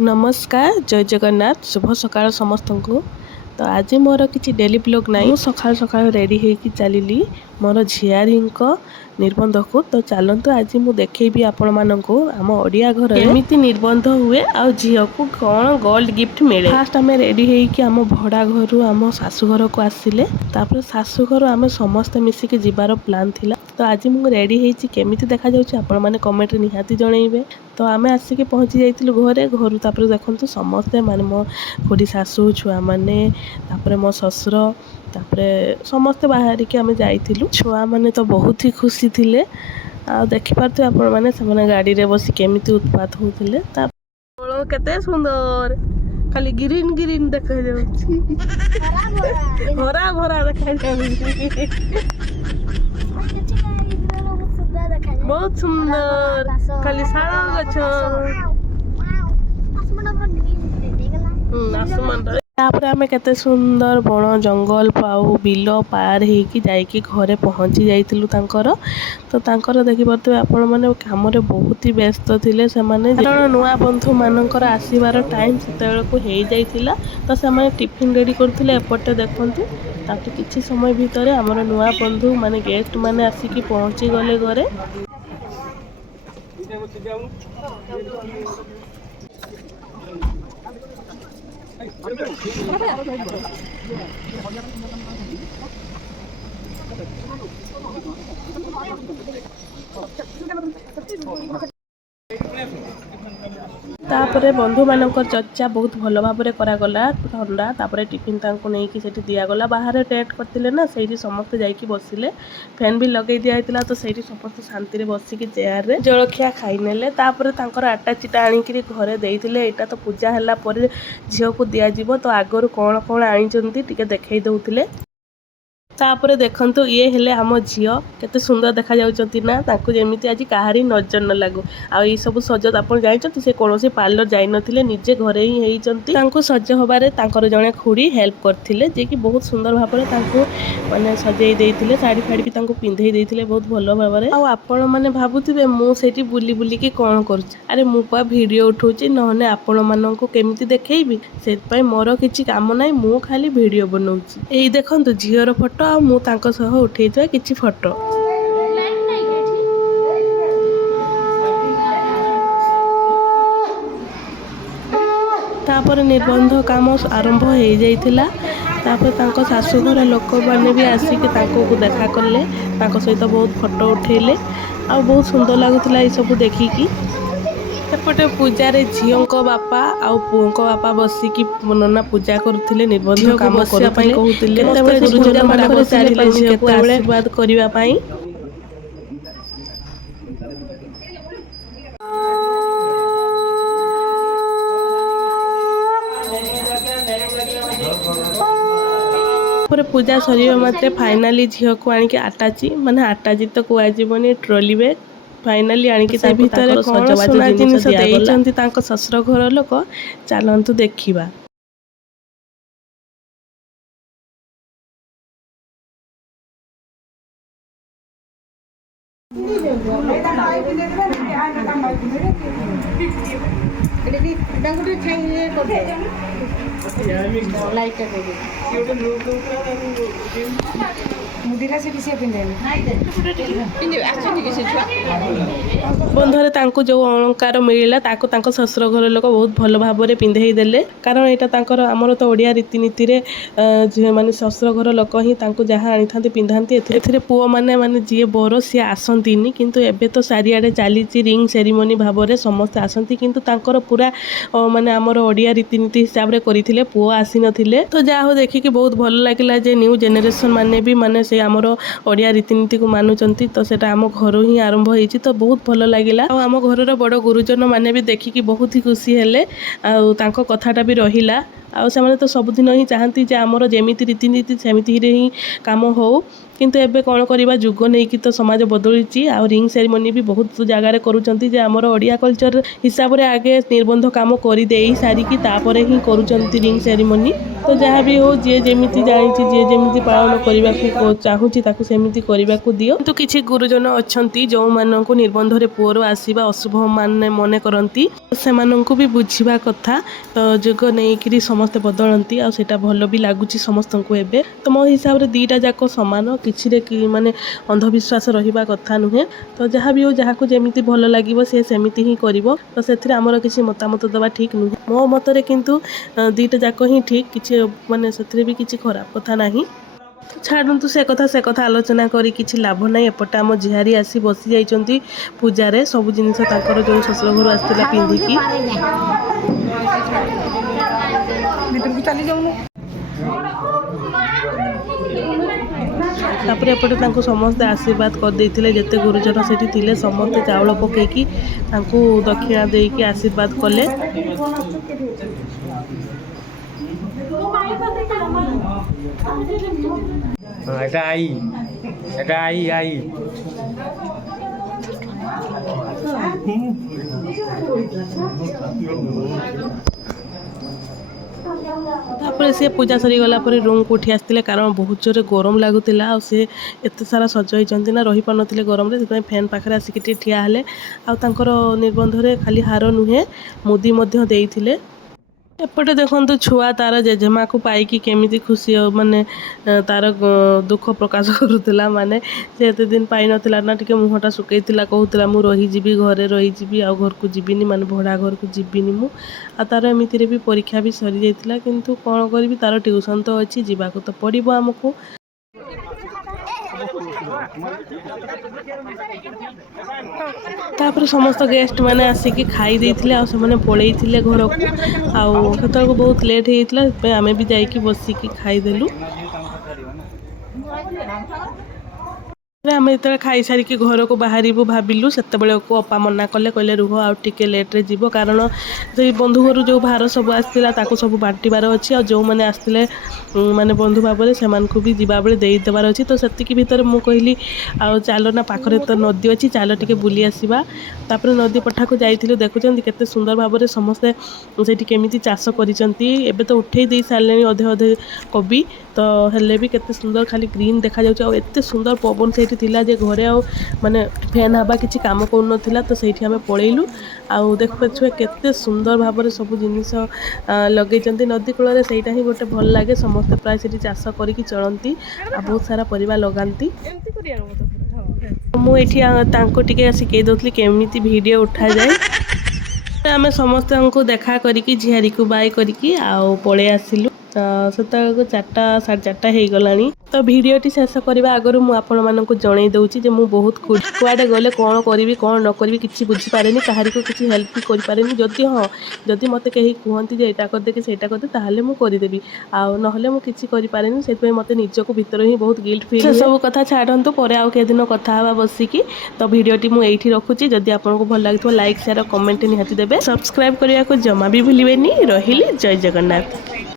नमस्कार जय जगन्नाथ शुभ सकाळ समस्त को। तो आज मोर किसी डेली ब्लॉग नहीं सकाल सकाल रेडी होगी चलली मोर झियारी निबंध को। तो चलतु आज मुझे देखी आपण मानक आम ओडिया घर एमती निबंध हुए आ झी को कौन गोल्ड गिफ्ट मिले। फास्ट आम रेडी होगी आम भड़ा घर आम शाशुघर को आसिले शाशुघर आम समस्ते मिसिक जीवार प्लान थिला। तो आज मुझे रेडी होती केमी देखा आपण मैंने कमेंट निहाती जनइबे। तो आम आसिक पहुँची जाइलु घरे घर तापर देखु समस्ते माने मो खुड़ी शाशु छुआ मैंने मो ससुर तापरे समस्ते बाहर के आम जाइलु। छुआ मैंने तो बहुत ही खुशी थिले आ देखि पारथि आपण माने से गाड़ी रे बसी केमिति उत्पात होउथिले। केते सुंदर खाली ग्रीन ग्रीन देखा जाउछि हरा भरा देखा जाउछि बहुत सुंदर खाली सारा गछ आसमान तापर आमे केते सुंदर बण जंगल पाऊ बिल पार होगी जाइकी घरे पहुँची जाइलु तांकर। तो तांकर देखि पारथि आपण माने काम रे बहुत ही व्यस्त थिले से माने कारण नुआ बंधु मानकर आसीबार टाइम सेतेबेल को हे जाइतिला। तो से माने टिफिन रेडी करथिले एपटे देखंतु ताकि किछि समय भितर हमर नुआ बंधु माने गेस्ट माने आसीकी पहुँची गले घरे। तापरे बंधु मानकर चर्चा बहुत भल भाव करागला ठंडा तापरे टिफिन तांको नेकी सेठी दियागला बाहर टेट करथिले ना सेठी समस्त जाइकी बसिले फैन भी लगे दिया हैतिला। तो सेठी समस्त शांति रे बसिकी चेयर रे जलखिया खाई नेले तापरे तांकर आटा चिटा आनिकी घरे देइथिले। एटा तो पूजा हला परे झियो को दिया जिवो तो आगरु कोन कोन आनिचंती टिके देखाई दउथिले। तापरे देखंतु ये हेले आम झियो केते सुंदर देखा जाउचंती ना ताकू जेमिति आज काहारी नजर न लागू। आ ई सब सज आपण जाइचंती से कोनोसी पार्लर जाई नथिले निजे घरे ही हेइचंती। तांकू सज होबारे तांकर जणे खुड़ी हेल्प करथिले जे कि बहुत सुंदर भाबरे तांकू माने सजेई देइथिले साड़ी फाड़ी भी तांकू पिंधेई देइथिले बहुत भलो भाबरे। आ आपण माने भाबुथिबे मु सेठी बुली बुली की कोन करूची अरे मु पा वीडियो उठौची नहने आपण माननकू केमिति देखैबी सेत पय मोर किछि काम नै मु खाली वीडियो बनौची। एई देखंतु झियोर फोटो आ मु तांको सह उठेइतबा किछि फोटो। तापर निबंध काम आरंभ हो जाइथिला। तापर तांको शाशुघर लोक माने भी आसिक तांको को देखा करले तांको सहित बहुत फोटो उठेले आ बहुत सुंदर लागुथिला ई सब देखिकी। एपटे पूजारे झियों को बापा आउ पुओं को बापा बसिकी नना पूजा करुथिले निबंध काम बसिया पई कहउथिले केतेबेले गुरुजन मानकर चारिले झियो को आशीर्वाद करिवा पई। पूजा सरिया मात्रे फाइनाली झियो को आनिके आटाची माने आटाची तो कुआ जीवनी ट्रॉली बैग फाइनाली आनिके ता भीतर सजबाज जिनिस देइचंती तांको ससुर घर लोक चलंतु देखिबा। बंधरे तांको जो अलंकार मिलला ताको तांको ससुर घर लोक बहुत भल भाव में पिंधेई देले कारण एटा तांकर आमर तो ओडिया रीतिनीति रे माने ससुर घर लोक ही तांको जहाँ आनी पिंधाती एथिरे पुओ माने माने जी बर सी आसंतीनी किंतु एबे तो सारियाडे चलीची रिंग सेरिमनी भाव में समस्त आसंती किंतु तांकर पूरा माने आमर ओडिया रीतिनीति हिसाब रे करिथिले पुओ आसी नथिले। तो जा हो देखिकी बहुत भल लागिला जे न्यू जेनेरेशन माने भी माने से आमर ओडिया रीतिनीति को मानुचंती। तो सेटा आम घर ही आरंभ होईची तो बहुत भल लागिला। आ आम घरर बड़ गुरुजन माने भी देखिकी बहुत ही खुशी हेले आ तांको कथाटा भी रहिला। आ तो सबुदिन ही चाहती जे आमर जेमिति रीतिनीति सेमिति ही काम हो କିନ୍ତୁ ଏବେ କ'ଣ କରିବା ଯୁଗ ନେଇକି ତ ସମାଜ ବଦଳିଛି ଆଉ ରିଙ୍ଗ ସେରିମନି ବି ବହୁତ ଜାଗାରେ କରୁଛନ୍ତି ଯେ ଆମର ଓଡ଼ିଆ କଲଚର ହିସାବରେ ଆଗେ ନିର୍ବନ୍ଧ କାମ କରିଦେଇ ସାରିକି ତାପରେ ହିଁ କରୁଛନ୍ତି ରିଙ୍ଗ ସେରିମନି। ତ ଯାହା ବି ହଉ ଯିଏ ଯେମିତି ଜାଣିଛି ଯିଏ ଯେମିତି ପାଳନ କରିବାକୁ ଚାହୁଁଛି ତାକୁ ସେମିତି କରିବାକୁ ଦିଅ। କିନ୍ତୁ କିଛି ଗୁରୁଜନ ଅଛନ୍ତି ଯେଉଁମାନଙ୍କୁ ନିର୍ବନ୍ଧରେ ପୁଅର ଆସିବା ଅଶୁଭ ମାନେ ମନେ କରନ୍ତି ସେମାନଙ୍କୁ ବି ବୁଝିବା କଥା। ତ ଯୁଗ ନେଇକିରି ସମସ୍ତେ ବଦଳନ୍ତି ଆଉ ସେଇଟା ଭଲ ବି ଲାଗୁଛି ସମସ୍ତଙ୍କୁ ଏବେ। ତ ମୋ ହିସାବରେ ଦିଟା ଯାକ ସମାନ କିଛିରେ ମାନେ ଅନ୍ଧବିଶ୍ୱାସ ରହିବା କଥା ନୁହେଁ। ତ ଯାହା ବି ହଉ ଯାହାକୁ ଯେମିତି ଭଲ ଲାଗିବ ସେ ସେମିତି ହିଁ କରିବ। ତ ସେଥିରେ ଆମର କିଛି ମତାମତ ଦେବା ଠିକ୍ ନୁହେଁ। ମୋ ମତରେ କିନ୍ତୁ ଦିଟା ଯାକ ହିଁ ଠିକ୍ କିଛି ମାନେ ସେଥିରେ ବି କିଛି ଖରାପ କଥା ନାହିଁ। ଛାଡ଼ନ୍ତୁ ସେ କଥା ଆଲୋଚନା କରି କିଛି ଲାଭ ନାହିଁ। ଏପଟେ ଆମ ଝିଆରୀ ଆସି ବସି ଯାଇଛନ୍ତି ପୂଜାରେ ସବୁ ଜିନିଷ ତାଙ୍କର ଯେଉଁ ଶ୍ୱଶୁର ଘରୁ ଆସିଥିଲା ପିନ୍ଧିକି। ତାପରେ ଏପଟେ ତାଙ୍କୁ ସମସ୍ତେ ଆଶୀର୍ବାଦ କରିଦେଇଥିଲେ ଯେତେ ଗୁରୁଜନ ସେଠି ଥିଲେ ସମସ୍ତେ ଚାଉଳ ପକେଇକି ତାଙ୍କୁ ଦକ୍ଷିଣା ଦେଇକି ଆଶୀର୍ବାଦ କଲେ। এটা আই ତାପରେ ସେ ପୂଜା ସରିଗଲା ପରେ ରୁମ୍କୁ ଉଠି ଆସିଥିଲେ କାରଣ ବହୁତ ଜୋରେ ଗରମ ଲାଗୁଥିଲା ଆଉ ସେ ଏତେ ସାରା ସଜ ହେଇଛନ୍ତି ନା ରହିପାରୁନଥିଲେ ଗରମରେ। ସେଥିପାଇଁ ଫ୍ୟାନ୍ ପାଖରେ ଆସିକି ଟିକେ ଠିଆ ହେଲେ ଆଉ ତାଙ୍କର ନିର୍ବନ୍ଧରେ ଖାଲି ହାର ନୁହେଁ ମୁଦି ମଧ୍ୟ ଦେଇଥିଲେ। ଏପଟେ ଦେଖନ୍ତୁ ଛୁଆ ତାର ଜେଜେମାକୁ ପାଇକି କେମିତି ଖୁସି ମାନେ ତାର ଦୁଃଖ ପ୍ରକାଶ କରୁଥିଲା। ମାନେ ସେ ଏତେ ଦିନ ପାଇନଥିଲା ନା ଟିକେ ମୁହଁଟା ଶୁକେଇଥିଲା କହୁଥିଲା ମୁଁ ରହିଯିବି ଘରେ ରହିଯିବି ଆଉ ଘରକୁ ଯିବିନି ମାନେ ଭଡ଼ା ଘରକୁ ଯିବିନି ମୁଁ। ଆଉ ତାର ଏମିତିରେ ବି ପରୀକ୍ଷା ବି ସରିଯାଇଥିଲା କିନ୍ତୁ କ'ଣ କରିବି ତାର ଟ୍ୟୁସନ୍ ତ ଅଛି ଯିବାକୁ ତ ପଡ଼ିବ ଆମକୁ। ତାପରେ ସମସ୍ତ ଗେଷ୍ଟ ମାନେ ଆସିକି ଖାଇ ଦେଇଥିଲେ ଆଉ ସେମାନେ ପଳେଇଥିଲେ ଘରକୁ। ଆଉ ସେତେବେଳକୁ ବହୁତ ଲେଟ୍ ହେଇଯାଇଥିଲା ସେଥିପାଇଁ ଆମେ ବି ଯାଇକି ବସିକି ଖାଇଦେଲୁ। ଆମେ ଯେତେବେଳେ ଖାଇସାରିକି ଘରକୁ ବାହାରିବୁ ଭାବିଲୁ ସେତେବେଳକୁ ଅପା ମନା କଲେ କହିଲେ ରୁହ ଆଉ ଟିକେ ଲେଟ୍ରେ ଯିବ କାରଣ ସେଇ ବନ୍ଧୁ ଘରୁ ଯେଉଁ ଭାର ସବୁ ଆସିଥିଲା ତାକୁ ସବୁ ବାଣ୍ଟିବାର ଅଛି ଆଉ ଯେଉଁମାନେ ଆସିଥିଲେ ମାନେ ବନ୍ଧୁ ଭାବରେ ସେମାନଙ୍କୁ ବି ଯିବାବେଳେ ଦେଇଦେବାର ଅଛି। ତ ସେତିକି ଭିତରେ ମୁଁ କହିଲି ଆଉ ଚାଲ ନା ପାଖରେ ତ ନଦୀ ଅଛି ଚାଲ ଟିକେ ବୁଲି ଆସିବା। ତାପରେ ନଦୀ ପଠାକୁ ଯାଇଥିଲୁ ଦେଖୁଛନ୍ତି କେତେ ସୁନ୍ଦର ଭାବରେ ସମସ୍ତେ ସେଇଠି କେମିତି ଚାଷ କରିଛନ୍ତି। ଏବେ ତ ଉଠେଇ ଦେଇ ସାରିଲେଣି ଅଧେ ଅଧେ କବି ତ ହେଲେ ବି କେତେ ସୁନ୍ଦର ଖାଲି ଗ୍ରୀନ୍ ଦେଖାଯାଉଛି ଆଉ ଏତେ ସୁନ୍ଦର ପବନ ସେଇଠି ଥିଲା ଯେ ଘରେ ଆଉ ମାନେ ଫ୍ୟାନ୍ ହେବା କିଛି କାମ କରୁନଥିଲା। ତ ସେଇଠି ଆମେ ପଳେଇଲୁ ଆଉ ଦେଖିପାରୁଥିବେ କେତେ ସୁନ୍ଦର ଭାବରେ ସବୁ ଜିନିଷ ଲଗେଇଛନ୍ତି ନଦୀ କୂଳରେ। ସେଇଟା ହିଁ ଗୋଟେ ଭଲ ଲାଗେ ସମସ୍ତେ ପ୍ରାୟ ସେଇଠି ଚାଷ କରିକି ଚଳନ୍ତି ଆଉ ବହୁତ ସାରା ପରିବା ଲଗାନ୍ତି। ମୁଁ ଏଇଠି ତାଙ୍କୁ ଟିକେ ଶିଖେଇ ଦଉଥିଲି କେମିତି ଭିଡ଼ିଓ ଉଠାଯାଏ। ଆମେ ସମସ୍ତଙ୍କୁ ଦେଖା କରିକି ଝିଆରୀକୁ ବାଇ କରିକି ଆଉ ପଳେଇ ଆସିଲୁ। ସେତେବେଳକୁ 4ଟା 4:30 ହେଇଗଲାଣି। ତ ଭିଡ଼ିଓଟି ଶେଷ କରିବା ଆଗରୁ ମୁଁ ଆପଣମାନଙ୍କୁ ଜଣେଇ ଦେଉଛି ଯେ ମୁଁ ବହୁତ କୁଆଡ଼େ ଗଲେ କ'ଣ କରିବି କ'ଣ ନ କରିବି କିଛି ବୁଝିପାରେନି କାହାରିକୁ କିଛି ହେଲ୍ପ ବି କରିପାରେନି। ଯଦି ମୋତେ କେହି କୁହନ୍ତି ଯେ ଏଇଟା କରିଦେ କି ସେଇଟା କରିଦେ ତାହେଲେ ମୁଁ କରିଦେବି ଆଉ ନହେଲେ ମୁଁ କିଛି କରିପାରେନି। ସେଥିପାଇଁ ମୋତେ ନିଜକୁ ଭିତରେ ହିଁ ବହୁତ ଗିଲ୍ଟ ଫିଲ୍ ହୁଏ। ସବୁ କଥା ଛାଡ଼ନ୍ତୁ ପରେ ଆଉ କେଉଁଦିନ କଥା ହେବା ବସିକି। ତ ଭିଡ଼ିଓଟି ମୁଁ ଏଇଠି ରଖୁଛି। ଯଦି ଆପଣଙ୍କୁ ଭଲ ଲାଗିଥିବ ଲାଇକ୍ ସେୟାର କମେଣ୍ଟ ନିହାତି ଦେବେ। ସବସ୍କ୍ରାଇବ୍ କରିବାକୁ ଜମା ବି ଭୁଲିବେନି। ରହିଲି ଜୟ ଜଗନ୍ନାଥ।